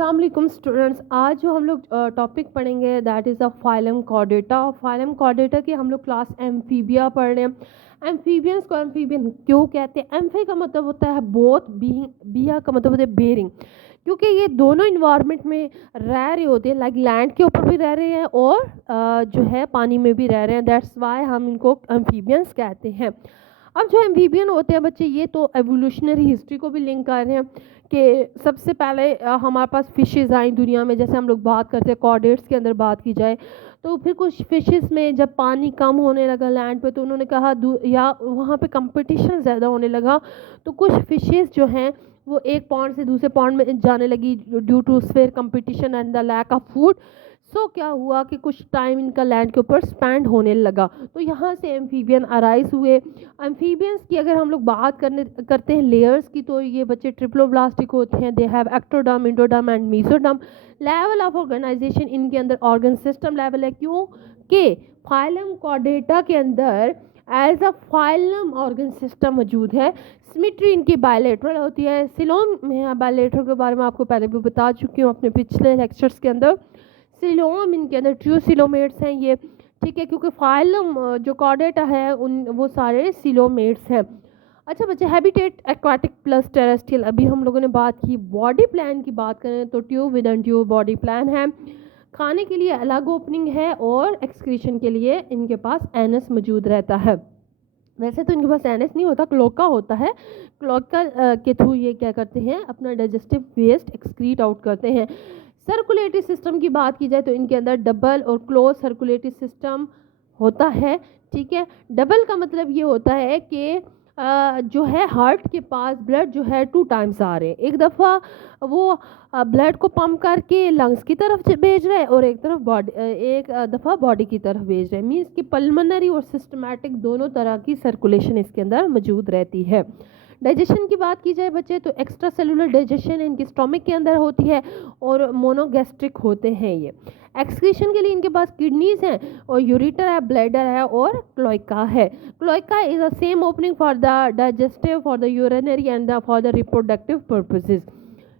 अस्सलाम वालेकुम स्टूडेंट्स। आज जो हम लोग टॉपिक पढ़ेंगे that is the phylum Chordata. Phylum Chordata की हम लोग क्लास एम्फीबिया पढ़ रहे हैं। एम्फीबियंस को एम्फीबियन क्यों कहते हैं? एम्फी का मतलब होता है बोथ, बिया का मतलब होता है बेरिंग, क्योंकि ये दोनों इन्वायरमेंट में रह रहे होते हैं। लाइक लैंड के ऊपर भी रह रहे हैं और जो है पानी में भी रह रहे हैं। दैट्स वाई हम इनको एम्फीबियंस कहते हैं। अब जो एम्फीबियन होते हैं बच्चे, ये तो एवोल्यूशनरी हिस्ट्री को भी लिंक कर रहे हैं कि सबसे पहले हमारे पास फिशेज़ आई दुनिया में। जैसे हम लोग बात करते हैं कॉर्डेट्स के अंदर बात की जाए तो फिर कुछ फिशेस में जब पानी कम होने लगा लैंड पे, तो उन्होंने कहा या वहाँ पे कंपटीशन ज़्यादा होने लगा, तो कुछ फिशेस जो हैं वो एक पॉन्ड से दूसरे पॉन्ड में जाने लगी due to fair competition and the lack of food. So क्या हुआ कि कुछ टाइम इनका लैंड के ऊपर स्पेंड होने लगा, तो यहाँ से एम्फीबियन अराइज हुए। एम्फीबियंस की अगर हम लोग बात करते हैं लेयर्स की, तो ये बच्चे ट्रिप्लोब्लास्टिक होते हैं। They have ectoderm, endoderm and mesoderm. Level of organization इनके अंदर ऑर्गन सिस्टम लेवल है, क्योंकि फाइलम कॉर्डेटा के अंदर as a phylum organ system मौजूद है। सिमेट्री इनकी बायलेटरल होती है। सिलोम में बायलेटरल के बारे में आपको पहले भी बता चुकी हूँ अपने पिछले लेक्चर्स के अंदर। सिलोम इनके अंदर ट्रू सिलोमेट्स हैं ये, ठीक है, क्योंकि फाइलम जो कॉर्डेटा है वो सारे सिलोमेट्स हैं। अच्छा बच्चे, हैबिटेट एक्वाटिक प्लस टेरेस्ट्रियल। अभी हम लोगों ने बात की। बॉडी प्लान की बात करें तो tube with and tube body plan है। खाने के लिए अलग ओपनिंग है और एक्सक्रीशन के लिए इनके पास एनस मौजूद रहता है। वैसे तो इनके पास एनस नहीं होता, क्लोका होता है। क्लोका के थ्रू ये क्या करते हैं, अपना डाइजेस्टिव वेस्ट एक्सक्रीट आउट करते हैं। सर्कुलेटरी सिस्टम की बात की जाए तो इनके अंदर डबल और क्लोज सर्कुलेटरी सिस्टम होता है, ठीक है। डबल का मतलब ये होता है कि जो है हार्ट के पास ब्लड जो है 2 टाइम्स आ रहे हैं। एक दफ़ा वो ब्लड को पंप करके लंग्स की तरफ भेज रहे हैं और एक दफ़ा बॉडी की तरफ भेज रहे हैं। मीन्स कि पल्मोनरी और सिस्टमैटिक दोनों तरह की सर्कुलेशन इसके अंदर मौजूद रहती है। डाइजेशन की बात की जाए बच्चे तो एक्स्ट्रा सेलुलर डाइजेशन इनके स्टोमक के अंदर होती है और मोनोगैस्ट्रिक होते हैं ये। एक्सक्रीशन के लिए इनके पास किडनीज हैं और यूरिटर है, ब्लैडर है और क्लोइका है। Cloaca is the same opening for the digestive, for the urinary and for the reproductive purposes.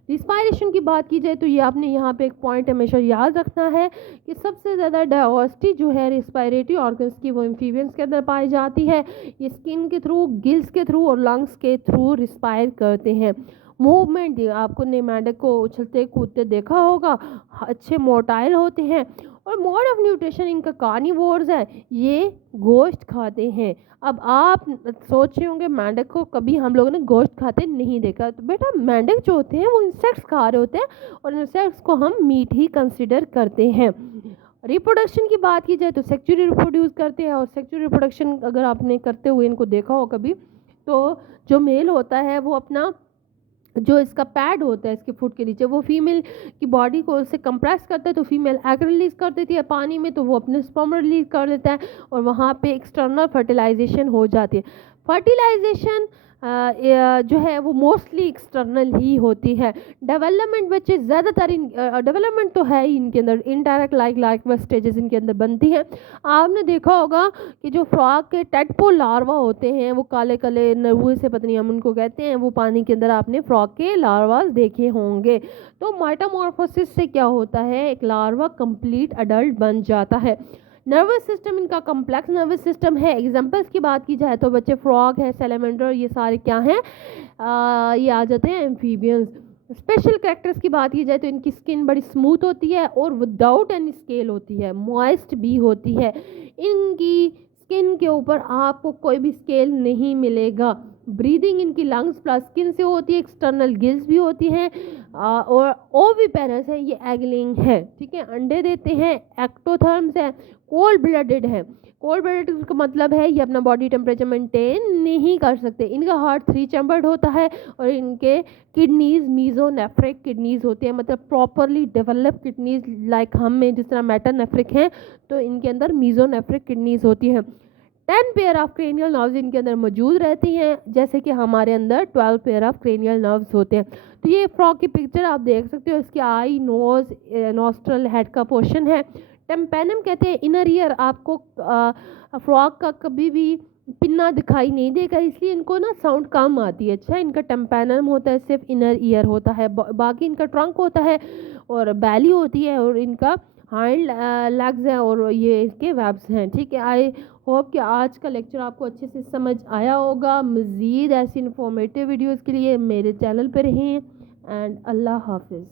Respiration की बात की जाए तो ये आपने यहाँ पे एक पॉइंट हमेशा याद रखना है कि सबसे ज़्यादा डाइवर्सिटी जो है रिस्पायरेटरी ऑर्गन्स की वो एम्फीबियंस के अंदर पाई जाती है। ये स्किन के थ्रू, गिल्स के थ्रू और लंग्स के थ्रू रिस्पायर करते हैं। मूवमेंट आपको नेमैटिक को उछलते कूदते देखा होगा, अच्छे मोटाइल होते हैं। और मोड ऑफ न्यूट्रिशन इनका कार्निवोर्स है, ये गोश्त खाते हैं। अब आप सोच रहे होंगे मेंढक को कभी हम लोगों ने गोश्त खाते नहीं देखा, तो बेटा मेंढक जो होते हैं वो इंसेक्ट्स खा रहे होते हैं और इंसेक्ट्स को हम मीट ही कंसिडर करते हैं। रिप्रोडक्शन की बात की जाए तो सेक्सुअली रिप्रोड्यूस करते हैं, और सेक्सुअल रिप्रोडक्शन अगर आपने करते हुए इनको देखा हो कभी, तो जो मेल होता है वो अपना जो इसका पैड होता है इसके फुट के नीचे, वो फीमेल की बॉडी को उससे कंप्रेस करता है, तो फीमेल एग रिलीज कर देती है पानी में, तो वो अपने स्पर्म रिलीज कर देता है और वहाँ पे एक्सटर्नल फर्टिलाइजेशन हो जाती है। फर्टिलाइजेशन जो है वो मोस्टली एक्सटर्नल ही होती है। डेवलपमेंट बच्चे ज़्यादातर डेवलपमेंट तो है ही इनके अंदर, इनडायरेक्ट लाइक स्टेजेस इनके अंदर बनती हैं। आपने देखा होगा कि जो फ्रॉग के टेडपोल लार्वा होते हैं वो काले काले नरुए से, पता नहीं हम उनको कहते हैं, वो पानी के अंदर आपने फ्रॉग के लार्वास देखे होंगे। तो मेटामॉर्फोसिस से क्या होता है, एक लार्वा कंप्लीट अडल्ट बन जाता है। नर्वस सिस्टम इनका कॉम्प्लेक्स नर्वस सिस्टम है। एग्जांपल्स की बात की जाए तो बच्चे फ्रॉग है, सैलेमेंडर, ये सारे क्या हैं, ये आ जाते हैं एम्फीबियंस। स्पेशल कैरेक्टर्स की बात की जाए तो इनकी स्किन बड़ी स्मूथ होती है और विदाउट एनी स्केल होती है, मॉइस्ट भी होती है। इनकी स्किन के ऊपर आपको कोई भी स्केल नहीं मिलेगा। ब्रीदिंग इनकी लंग्स प्लस स्किन से होती है, एक्सटर्नल गिल्स भी होती हैं और ओविपेरस है, ये एगलिंग है, ठीक है, अंडे देते हैं। एक्टोथर्म्स है, कोल्ड ब्लडेड है। कोल्ड ब्लडेड का मतलब है ये अपना बॉडी टेम्परेचर मेंटेन नहीं कर सकते। इनका हार्ट 3 चैम्बर्ड होता है और इनके किडनीज मीजोनेफ्रिक किडनीज होते हैं, मतलब प्रॉपरली डेवलप किडनीज। लाइक हम में जिस तरह मेटानेफ्रिक हैं, तो इनके अंदर मीजोनेफ्रिक किडनीज होती हैं। 10 पेयर ऑफ क्रेनियल नर्व्स इनके अंदर मौजूद रहती हैं, जैसे कि हमारे अंदर 12 पेयर ऑफ क्रेनियल नर्व्स होते हैं। तो ये फ्रॉग की पिक्चर आप देख सकते हो, इसकी आई, नोज, नॉस्ट्रल, हेड का पोर्शन है। टेम्पेनम कहते हैं इनर ईयर। आपको फ्रॉग का कभी भी पिन्ना दिखाई नहीं देगा, इसलिए इनको ना साउंड कम आती है। अच्छा, इनका टेम्पेनम होता है, सिर्फ इनर ईयर होता है, बाकी इनका ट्रंक होता है और बैली होती है और इनका हाइंड लेग्स हैं और ये इसके वेब्स हैं। ठीक है, आई होप कि आज का लेक्चर आपको अच्छे से समझ आया होगा। मज़ीद ऐसी इन्फॉर्मेटिव वीडियोज़ के लिए मेरे चैनल पर रहें एंड अल्लाह हाफिज़।